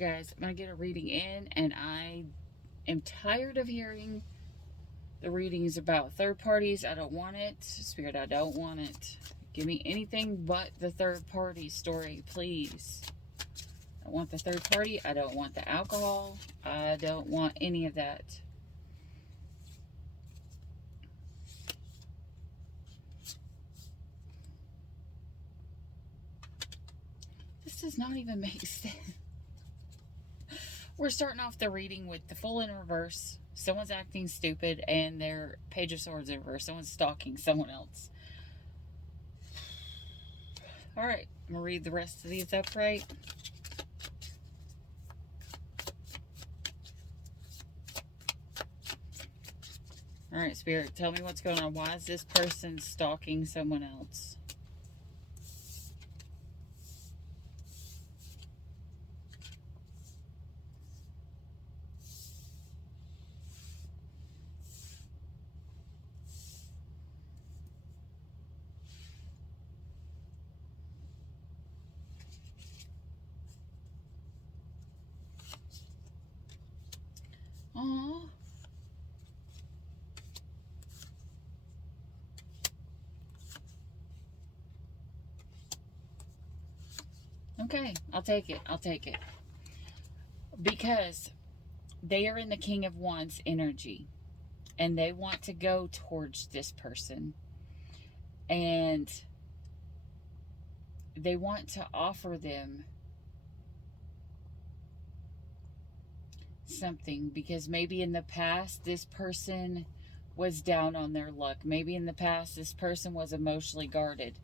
Alright, guys, I'm going to get a reading in, and I am tired of hearing the readings about third parties. I don't want it. Spirit, I don't want it. Give me anything but the third party story, please. I want the third party. I don't want the alcohol. I don't want any of that. This does not even make sense. We're starting off the reading with the Fool in reverse. Someone's acting stupid, and their Page of Swords in reverse. Someone's stalking someone else. Alright, I'm going to read the rest of these upright. Alright, Spirit, tell me what's going on. Why is this person stalking someone else? Aww. Okay, I'll take it. I'll take it. Because they are in the King of Wands energy, and they want to go towards this person, and they want to offer them something, because maybe in the past this person was down on their luck. Maybe in the past this person was emotionally guarded.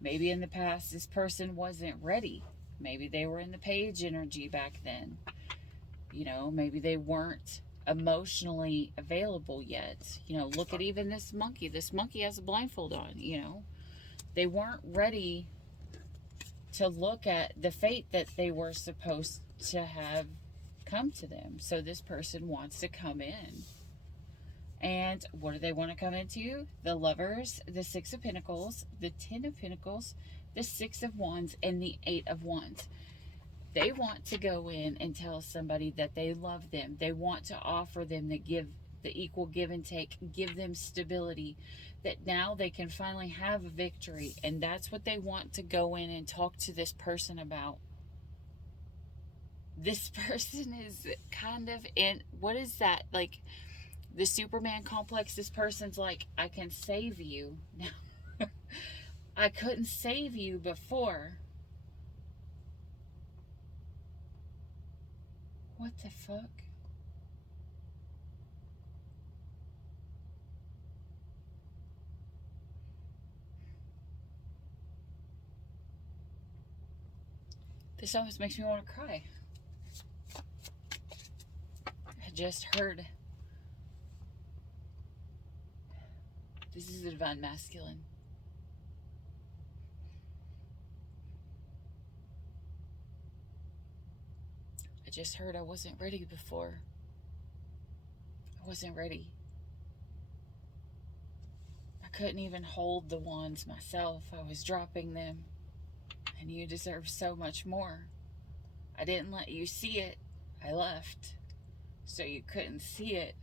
Maybe in the past this person wasn't ready. Maybe they were in the Page energy back then. You know, maybe they weren't emotionally available yet. You know, look at even this monkey. This monkey has a blindfold on, you know. They weren't ready to look at the fate that they were supposed to have come to them. So this person wants to come in. And what do they want to come into? The Lovers, the Six of Pentacles, the Ten of Pentacles, the Six of Wands, and the Eight of Wands. They want to go in and tell somebody that they love them. They want to offer them the equal give and take, give them stability, that now they can finally have a victory. And that's what they want to go in and talk to this person about. This person is kind of in, what is that? Like the Superman complex. This person's like, I can save you. Now, I couldn't save you before. What the fuck? This almost makes me want to cry. I just heard. This is the Divine Masculine. I just heard I wasn't ready before. I wasn't ready. I couldn't even hold the wands myself. I was dropping them. And you deserve so much more. I didn't let you see it. I left. So you couldn't see it.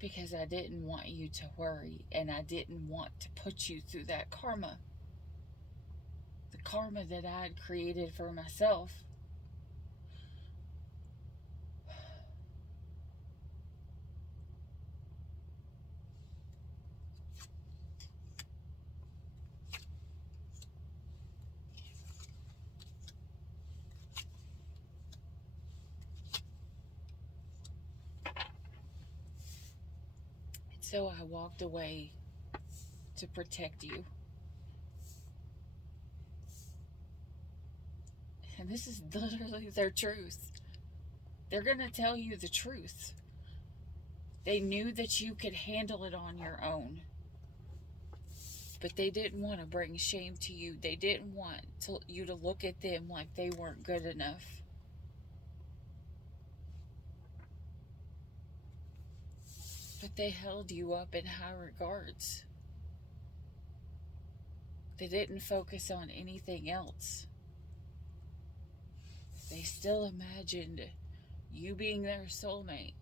Because I didn't want you to worry, and I didn't want to put you through that karma. The karma that I had created for myself. So I walked away to protect you. And this is literally their truth. They're going to tell you the truth. They knew that you could handle it on your own. But they didn't want to bring shame to you. They didn't want you to look at them like they weren't good enough. But they held you up in high regards. They didn't focus on anything else. They still imagined you being their soulmate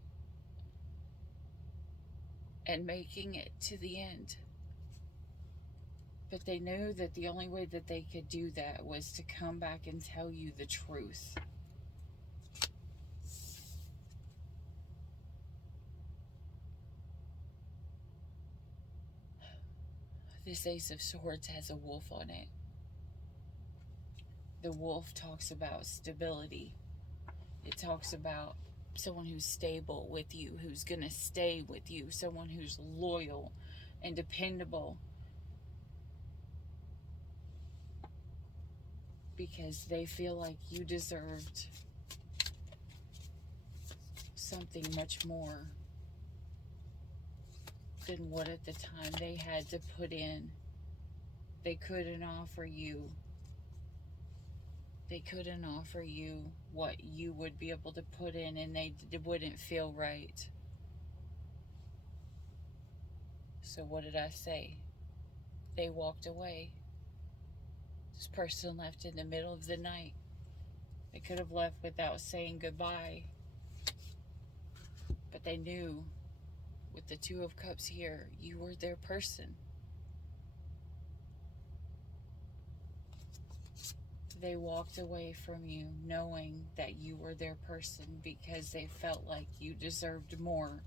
and making it to the end. But they knew that the only way that they could do that was to come back and tell you the truth. This Ace of Swords has a wolf on it. The wolf talks about stability. It talks about someone who's stable with you, who's going to stay with you, someone who's loyal and dependable. Because they feel like you deserved something much more than what at the time they had to put in. They couldn't offer you what you would be able to put in, and it wouldn't feel right. So what did I say? They walked away. This person left in the middle of the night. They could have left without saying goodbye. But they knew, with the Two of Cups here, you were their person. They walked away from you knowing that you were their person because they felt like you deserved more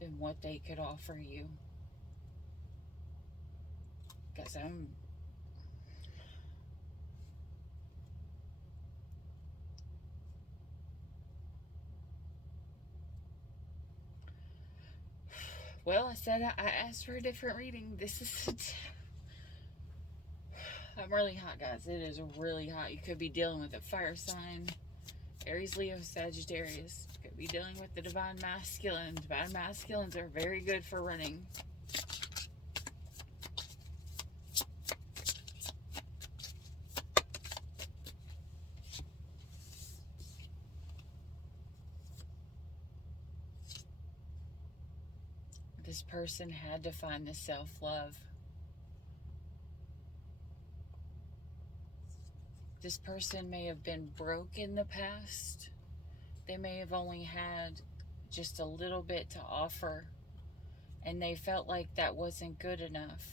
than what they could offer you. Because well, I said I asked for a different reading. This is... I'm really hot, guys. It is really hot. You could be dealing with a fire sign. Aries, Leo, Sagittarius. You could be dealing with the Divine Masculine. Divine Masculines are very good for running. This person had to find the self-love. This person may have been broke in the past. They may have only had just a little bit to offer, and they felt like that wasn't good enough.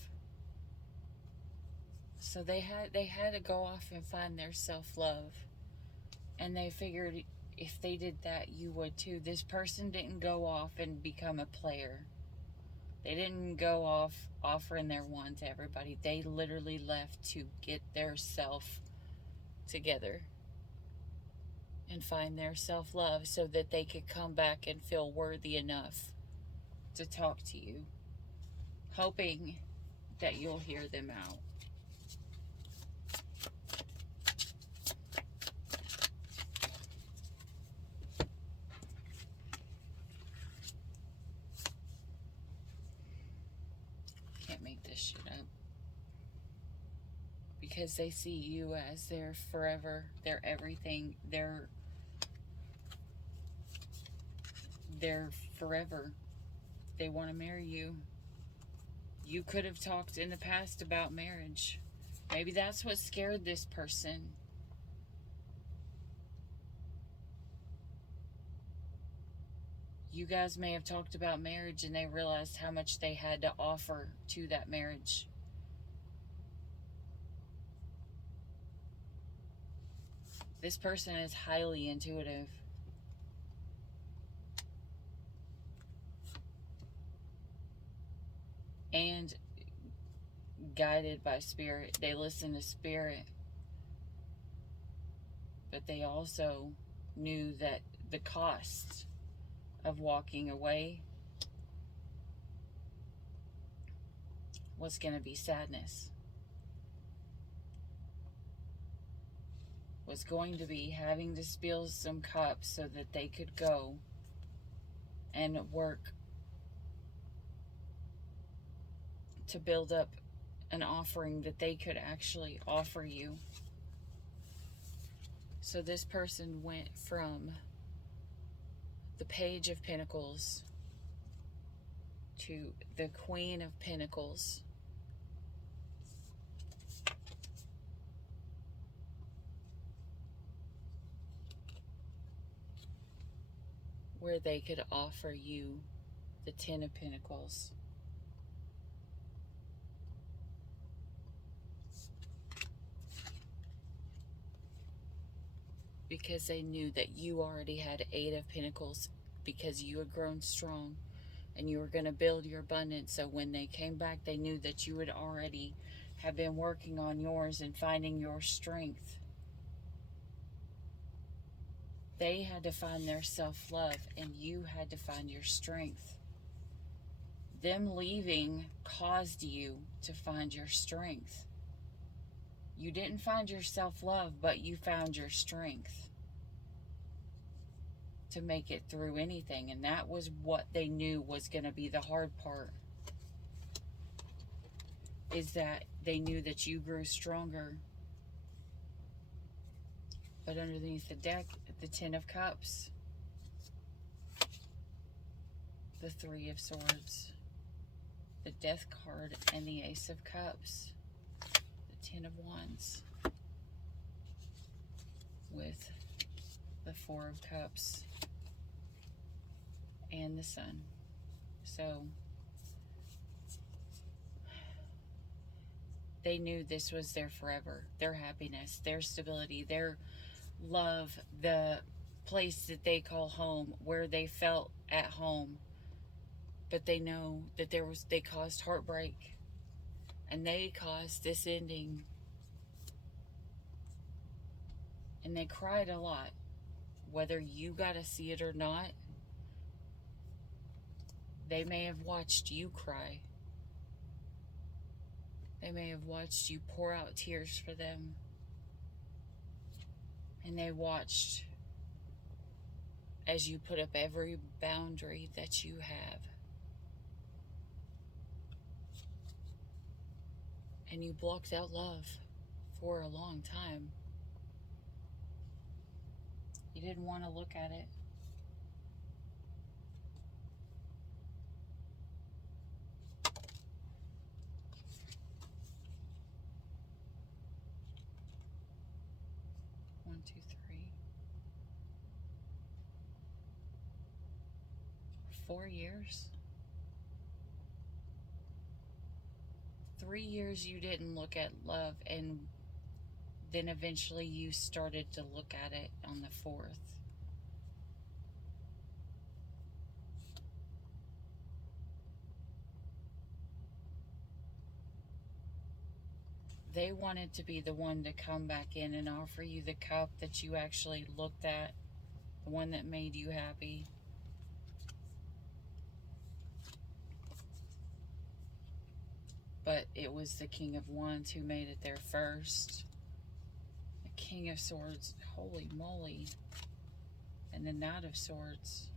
So they had to go off and find their self-love. And they figured if they did that, you would too. This person didn't go off and become a player. They didn't go off offering their wand to everybody. They literally left to get their self together and find their self-love so that they could come back and feel worthy enough to talk to you, hoping that you'll hear them out. Can't make this shit up. Because they see you as their forever, their everything, their forever. They want to marry you. You could have talked in the past about marriage. Maybe that's what scared this person. You guys may have talked about marriage and they realized how much they had to offer to that marriage. This person is highly intuitive. And guided by spirit. They listen to spirit. But they also knew that the cost of walking away was going to be sadness. Was going to be having to spill some cups so that they could go and work to build up an offering that they could actually offer you. So this person went from the Page of Pentacles to the Queen of Pentacles. Where they could offer you the Ten of Pentacles. Because they knew that you already had Eight of Pentacles, because you had grown strong and you were going to build your abundance. So when they came back, they knew that you would already have been working on yours and finding your strength. They had to find their self-love, and you had to find your strength. Them leaving caused you to find your strength. You didn't find your self-love, but you found your strength to make it through anything. And that was what they knew was going to be the hard part, is that they knew that you grew stronger. But underneath the deck, the Ten of Cups, the Three of Swords, the Death card, and the Ace of Cups, the Ten of Wands, with the Four of Cups, and the Sun. So they knew this was their forever, their happiness, their stability, their love, the place that they call home, where they felt at home. But they know that they caused heartbreak, and they caused this ending, and they cried a lot. Whether you got to see it or not, they may have watched you cry. They may have watched you pour out tears for them. And they watched as you put up every boundary that you have. And you blocked out love for a long time. You didn't want to look at it. One, two, three. 4 years. 3 years you didn't look at love, and then eventually you started to look at it on the 4th. They wanted to be the one to come back in and offer you the cup that you actually looked at, the one that made you happy. But it was the King of Wands who made it there first. The King of Swords, holy moly. And the Knight of Swords.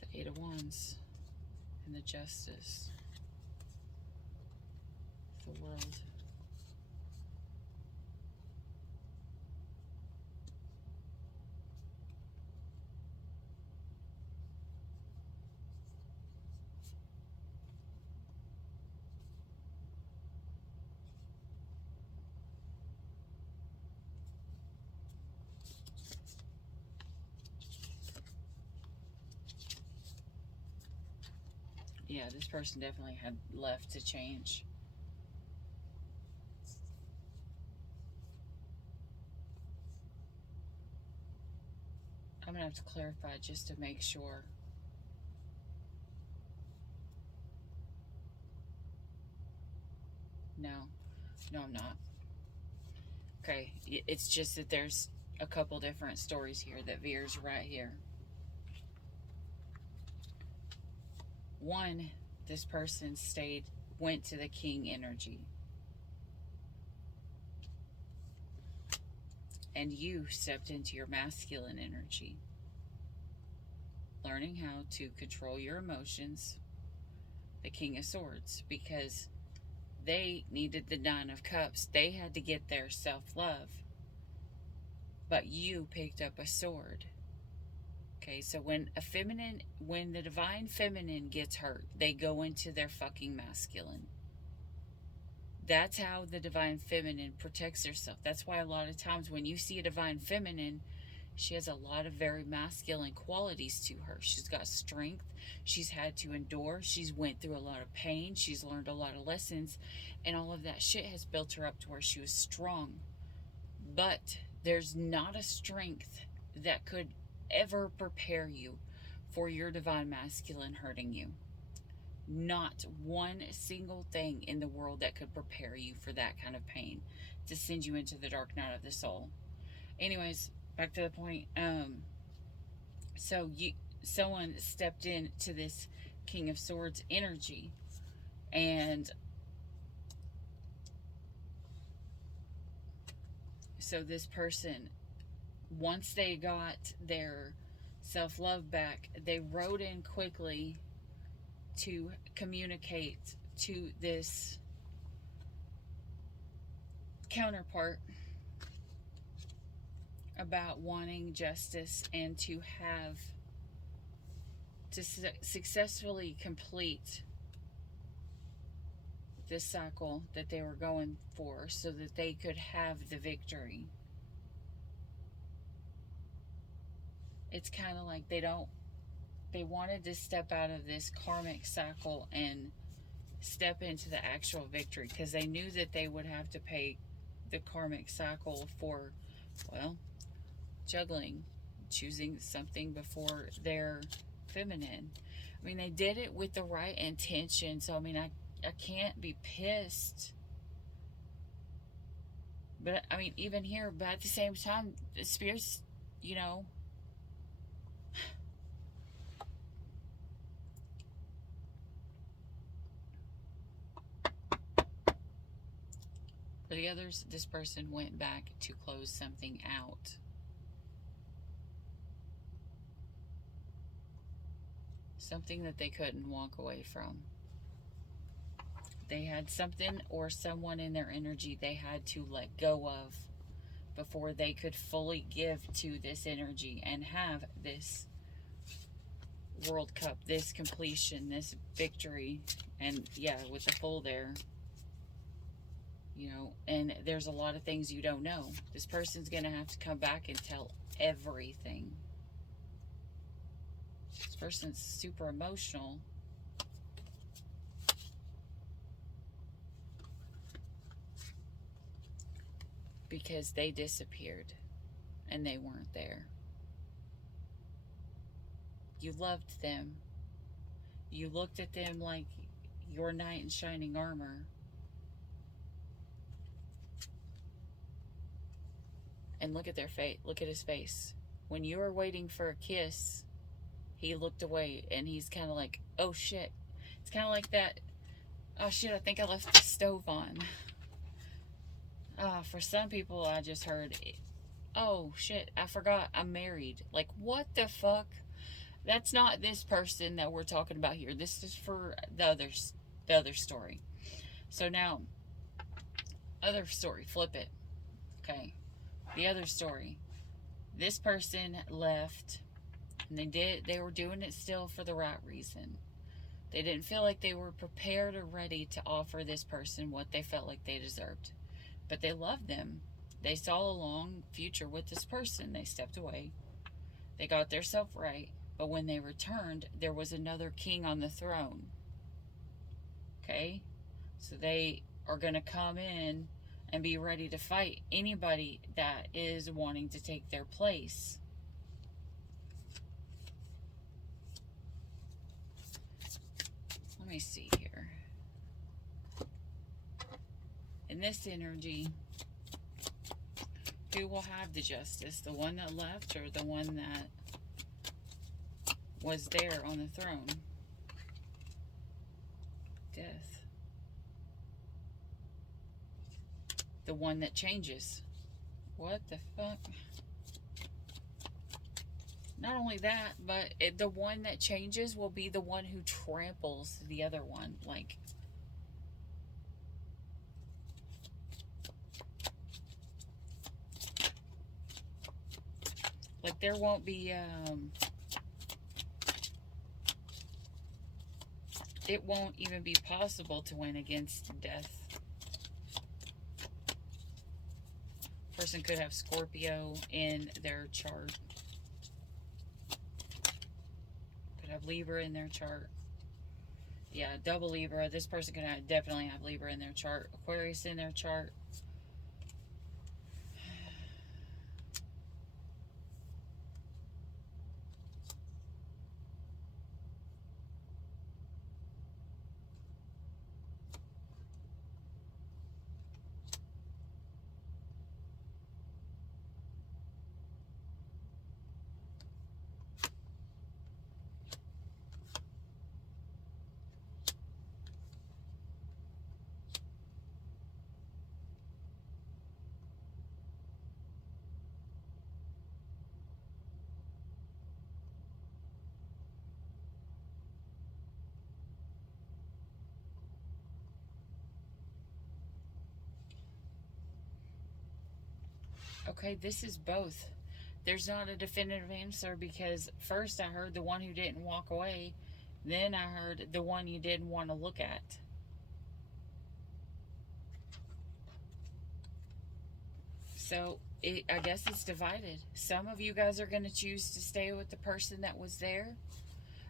The Eight of Wands. And the Justice. The World. Yeah, this person definitely had left to change. I'm going to have to clarify just to make sure. No, I'm not. Okay, it's just that there's a couple different stories here that veers right here. One, this person went to the King energy. And you stepped into your masculine energy. Learning how to control your emotions, the King of Swords, because they needed the Nine of Cups. They had to get their self-love. but you picked up a sword. Okay, so when the divine feminine gets hurt, they go into their fucking masculine. That's how the divine feminine protects herself. That's why a lot of times when you see a divine feminine, she has a lot of very masculine qualities to her. She's got strength. She's had to endure. She's went through a lot of pain. She's learned a lot of lessons. And all of that shit has built her up to where she was strong. But there's not a strength that could ever prepare you for your divine masculine hurting you. Not one single thing in the world that could prepare you for that kind of pain, to send you into the dark night of the soul. Anyways, back to the point. So someone stepped into this King of Swords energy, and so this person, once they got their self-love back, they rode in quickly to communicate to this counterpart about wanting justice and to successfully complete this cycle that they were going for, so that they could have the victory. It's kind of like they wanted to step out of this karmic cycle and step into the actual victory, because they knew that they would have to pay the karmic cycle for, well, juggling, choosing something before their feminine. I mean, they did it with the right intention, so I mean, I can't be pissed. But I mean, even here, but at the same time, the spirits, you know, for the others, this person went back to close something out. Something that they couldn't walk away from. They had something or someone in their energy they had to let go of before they could fully give to this energy and have this World Cup, this completion, this victory. And yeah, with the full there, you know, and there's a lot of things you don't know. This person's going to have to come back and tell everything. This person's super emotional. Because they disappeared and they weren't there. You loved them. You looked at them like your knight in shining armor. And look at their face. Look at his face. When you were waiting for a kiss, he looked away and he's kind of like, oh shit. It's kind of like that, oh shit, I think I left the stove on. For some people, I just heard, oh shit, I forgot I'm married. Like, what the fuck? That's not this person that we're talking about here. This is for the other story. So now, other story, flip it. Okay. The other story. This person left, and they were doing it still for the right reason. They didn't feel like they were prepared or ready to offer this person what they felt like they deserved. But they loved them. They saw a long future with this person. They stepped away. They got themselves right. But when they returned, there was another king on the throne. Okay? So they are going to come in and be ready to fight anybody that is wanting to take their place. Let me see here. In this energy, who will have the justice? The one that left or the one that was there on the throne? Death. The one that changes. What the fuck? Not only that, but the one that changes will be the one who tramples the other one. Like, Like there won't be, it won't even be possible to win against death. Person could have Scorpio in their chart. Could have Libra in their chart. Yeah, double Libra. This person could definitely have Libra in their chart. Aquarius in their chart. Okay, this is both. There's not a definitive answer because first I heard the one who didn't walk away, then I heard the one you didn't want to look at. So I guess it's divided. Some of you guys are going to choose to stay with the person that was there,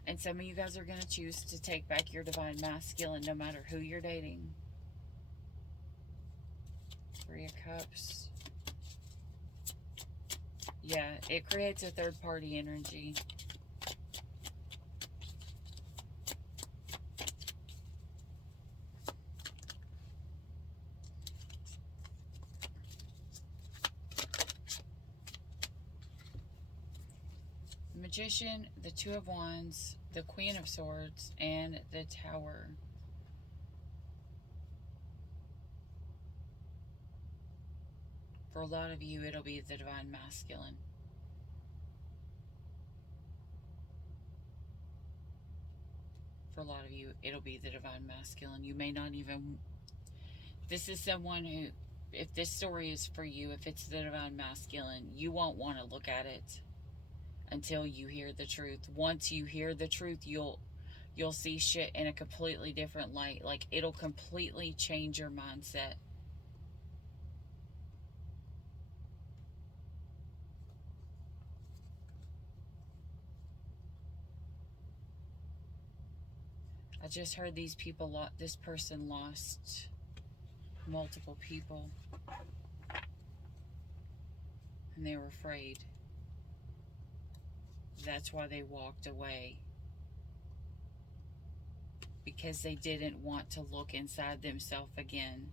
and some of you guys are going to choose to take back your divine masculine no matter who you're dating. Three of Cups. Yeah, it creates a third party energy. The Magician, the Two of Wands, the Queen of Swords, and the Tower. For a lot of you, it'll be the divine masculine. For a lot of you, it'll be the divine masculine. You may not even... This is someone who, if this story is for you, if it's the divine masculine, you won't want to look at it until you hear the truth. Once you hear the truth, you'll see shit in a completely different light. Like, it'll completely change your mindset. I just heard this person lost multiple people. And they were afraid. That's why they walked away. Because they didn't want to look inside themselves again.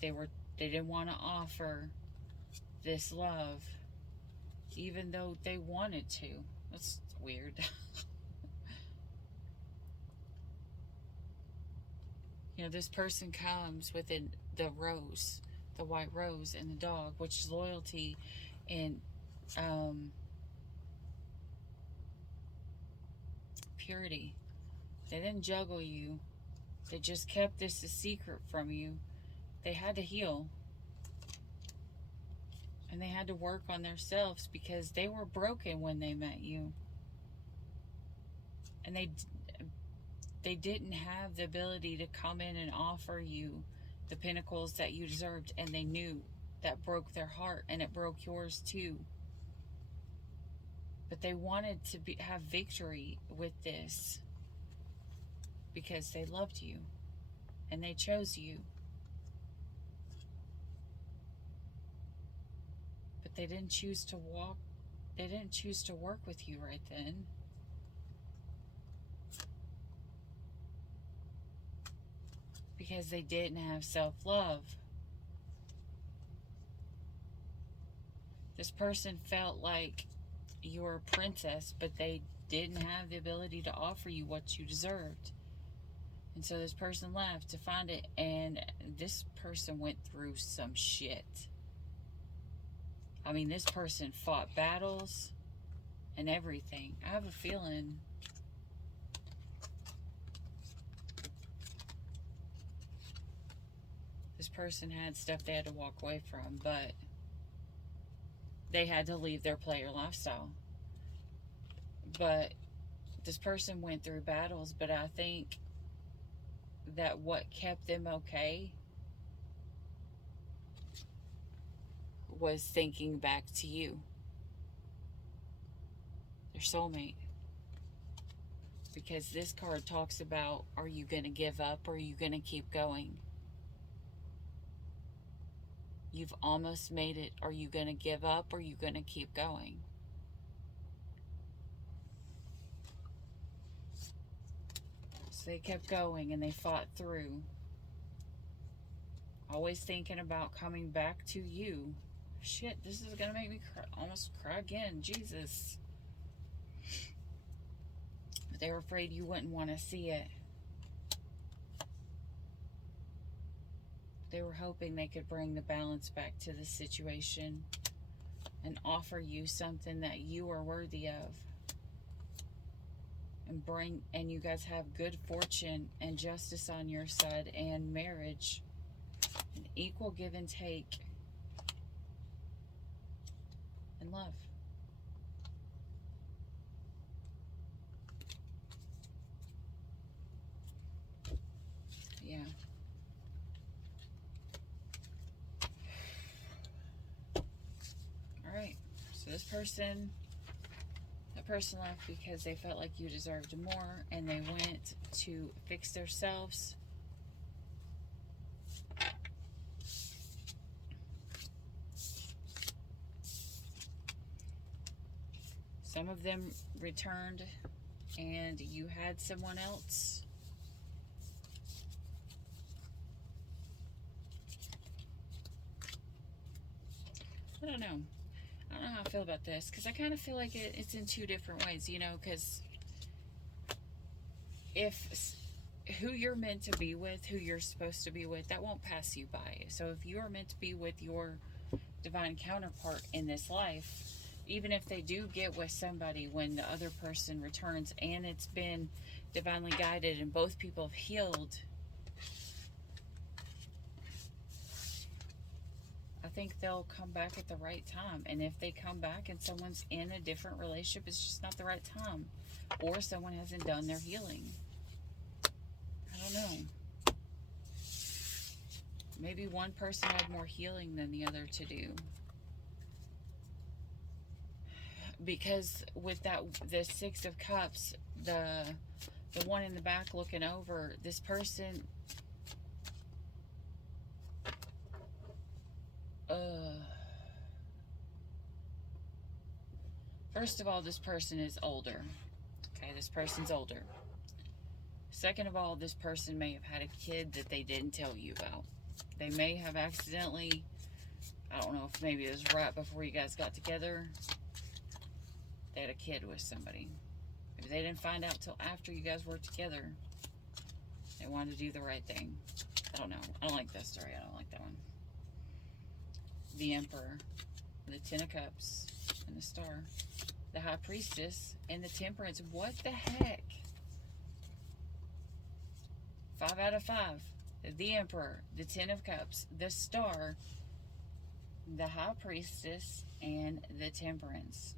They didn't want to offer this love, even though they wanted to. That's weird. You know, this person comes within the rose, the white rose, and the dog, which is loyalty and purity. They didn't juggle you. They just kept this a secret from you. They had to heal. And they had to work on themselves because they were broken when they met you. And they didn't have the ability to come in and offer you the pinnacles that you deserved, and they knew that broke their heart, and it broke yours too. But they wanted to have victory with this because they loved you and they chose you. But they didn't choose to work with you right then. Because they didn't have self-love. This person felt like you were a princess, but they didn't have the ability to offer you what you deserved. And so this person left to find it, and this person went through some shit. I mean, this person fought battles and everything. I have a feeling this person had stuff they had to walk away from, but They had to leave their player lifestyle. But this person went through battles, but I think that what kept them okay was thinking back to you, their soulmate. Because this card talks about, are you going to give up or are you going to keep going? You've almost made it. Are you going to give up or are you going to keep going? So they kept going and they fought through. Always thinking about coming back to you. Shit, this is going to make me almost cry again. Jesus. But they were afraid you wouldn't want to see it. They were hoping they could bring the balance back to the situation and offer you something that you are worthy of. And you guys have good fortune and justice on your side and marriage. An equal give and take. And love. Yeah. Alright. So this person, that person left because they felt like you deserved more and they went to fix themselves. Some of them returned and you had someone else. I don't know. I don't know how I feel about this because I kind of feel like it's in two different ways, you know, because if who you're meant to be with, who you're supposed to be with, that won't pass you by. So if you are meant to be with your divine counterpart in this life, even if they do get with somebody when the other person returns and it's been divinely guided and both people have healed, I think they'll come back at the right time. And if they come back and someone's in a different relationship, it's just not the right time. Or someone hasn't done their healing. I don't know. Maybe one person had more healing than the other to do. Because with the Six of Cups, the one in the back looking over, this person, first of all, this person is older. Okay, this person's older. Second of all, this person may have had a kid that they didn't tell you about. They may have accidentally, I don't know if maybe it was right before you guys got together, they had a kid with somebody. Maybe they didn't find out till after you guys were together. They wanted to do the right thing. I don't know. I don't like that story. I don't like that one. The Emperor, the Ten of Cups, and the Star, the High Priestess, and the Temperance. What the heck? 5 out of 5. The Emperor, the Ten of Cups, the Star, the High Priestess, and the Temperance.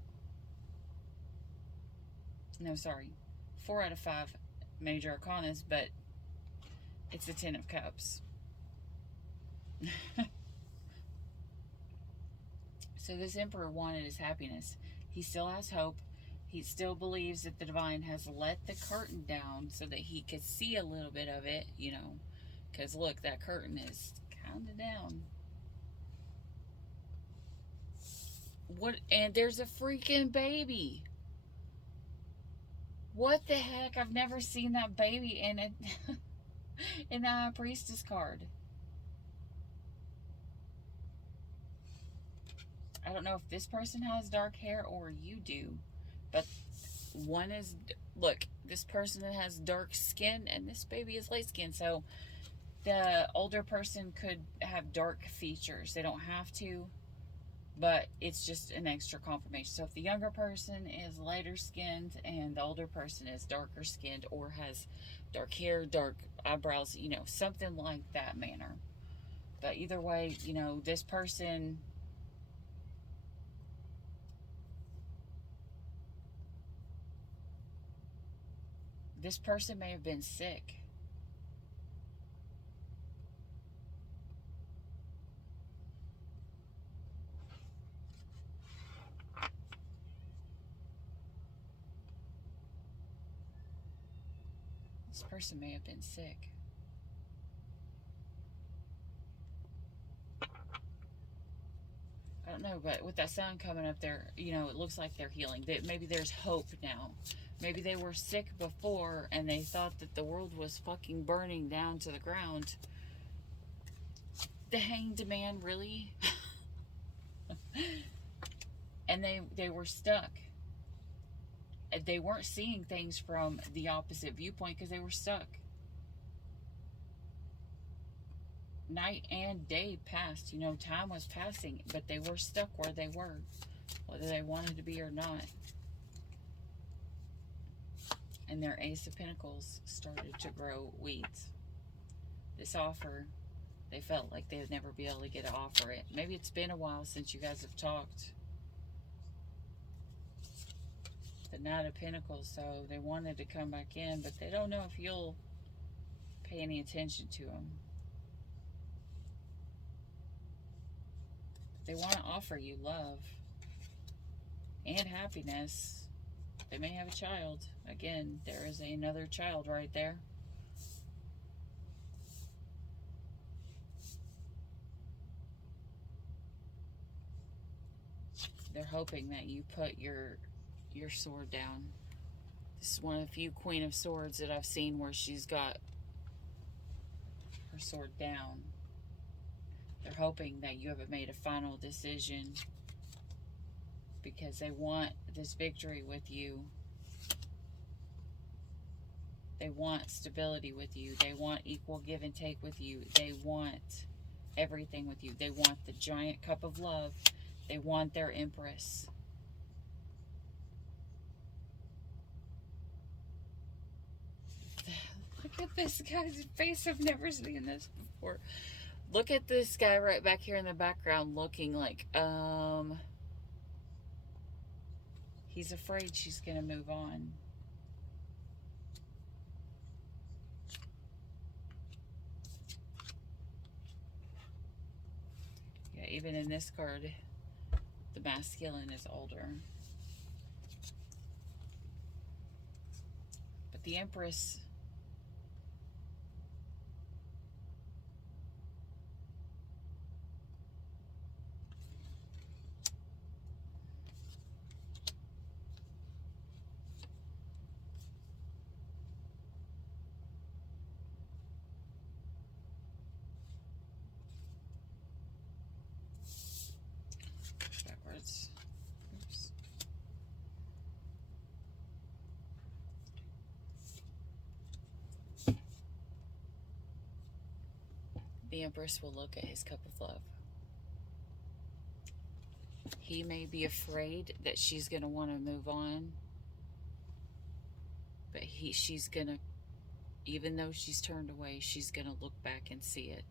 No, sorry. 4 out of 5 major arcanas, but it's the Ten of Cups. So this Emperor wanted his happiness. He still has hope. He still believes that the divine has let the curtain down so that he could see a little bit of it, you know. Because look, that curtain is kind of down. What? And there's a freaking baby. What the heck? I've never seen that baby in it. In the High Priestess card. I don't know if this person has dark hair or you do, but one is, look, this person has dark skin and this baby is light skin. So the older person could have dark features. They don't have to, but it's just an extra confirmation. So if the younger person is lighter skinned and the older person is darker skinned or has dark hair, dark eyebrows, you know, something like that manner. But either way, you know, this person This person may have been sick. This person may have been sick. I don't know, but with that sound coming up there, you know, it looks like they're healing. Maybe there's hope now. Maybe they were sick before and they thought that the world was fucking burning down to the ground. The Hanged Man, really? And they were stuck. They weren't seeing things from the opposite viewpoint because they were stuck. Night and day passed, you know, time was passing, but they were stuck where they were, whether they wanted to be or not. And their Ace of Pentacles started to grow weeds. This offer, they felt like they would never be able to get to offer it. Maybe it's been a while since you guys have talked. The Knight of Pentacles, so they wanted to come back in, but they don't know if you'll pay any attention to them. They want to offer you love and happiness. They may have a child. Again, there is another child right there. They're hoping that you put your sword down. This is one of the few Queen of Swords that I've seen where she's got her sword down. They're hoping that you haven't made a final decision because they want this victory with you. They want stability with you. They want equal give and take with you. They want everything with you. They want the giant cup of love. They want their Empress. Look at this guy's face. I've never seen this before. Look at this guy right back here in the background looking like, he's afraid she's going to move on. Yeah, even in this card, the masculine is older. But the Empress, backwards. Oops. The Empress will look at his cup of love. He may be afraid that she's going to want to move on, but she's going to, even though she's turned away, she's going to look back and see it.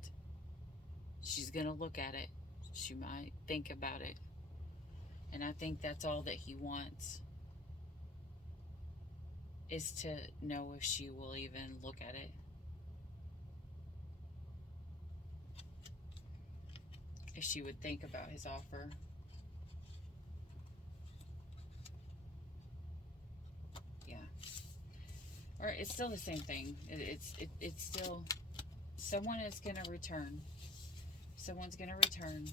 She's going to look at it. She might think about it. And I think that's all that he wants, is to know if she will even look at it. If she would think about his offer. Yeah. Or it's still the same thing. It's still, someone is going to return. Someone's going to return.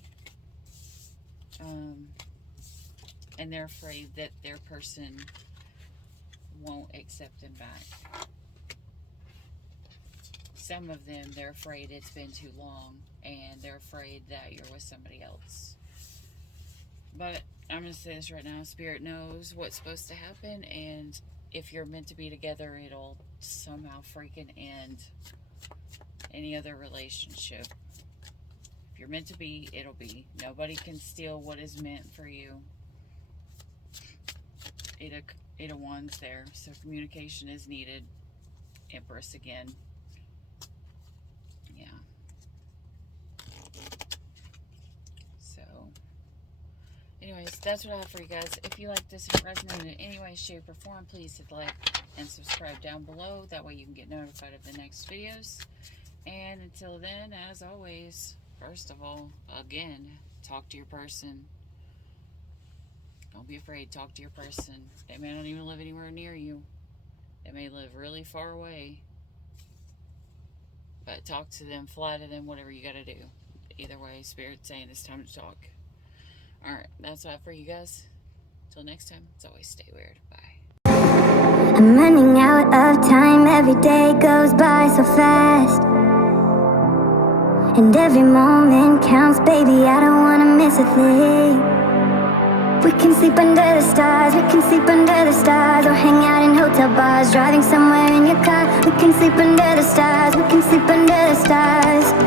And they're afraid that their person won't accept them back. Some of them, they're afraid it's been too long, and they're afraid that you're with somebody else. But I'm going to say this right now, Spirit knows what's supposed to happen, and if you're meant to be together, it'll somehow freaking end any other relationship. If you're meant to be, it'll be. Nobody can steal what is meant for you. Eight of Wands there, so communication is needed. Empress again. Anyways, that's what I have for you guys. If you like this and it resonated in any way, shape, or form, please hit like and subscribe down below. That way you can get notified of the next videos. And until then, as always, first of all, again, talk to your person. Don't be afraid. Talk to your person. They may not even live anywhere near you. They may live really far away. But talk to them, fly to them, whatever you got to do. Either way, Spirit's saying it's time to talk. Alright, that's all for you guys. Till next time, as always, stay weird. Bye. I'm running out of time, every day goes by so fast. And every moment counts, baby, I don't wanna miss a thing. We can sleep under the stars, we can sleep under the stars, or hang out in hotel bars, driving somewhere in your car. We can sleep under the stars, we can sleep under the stars.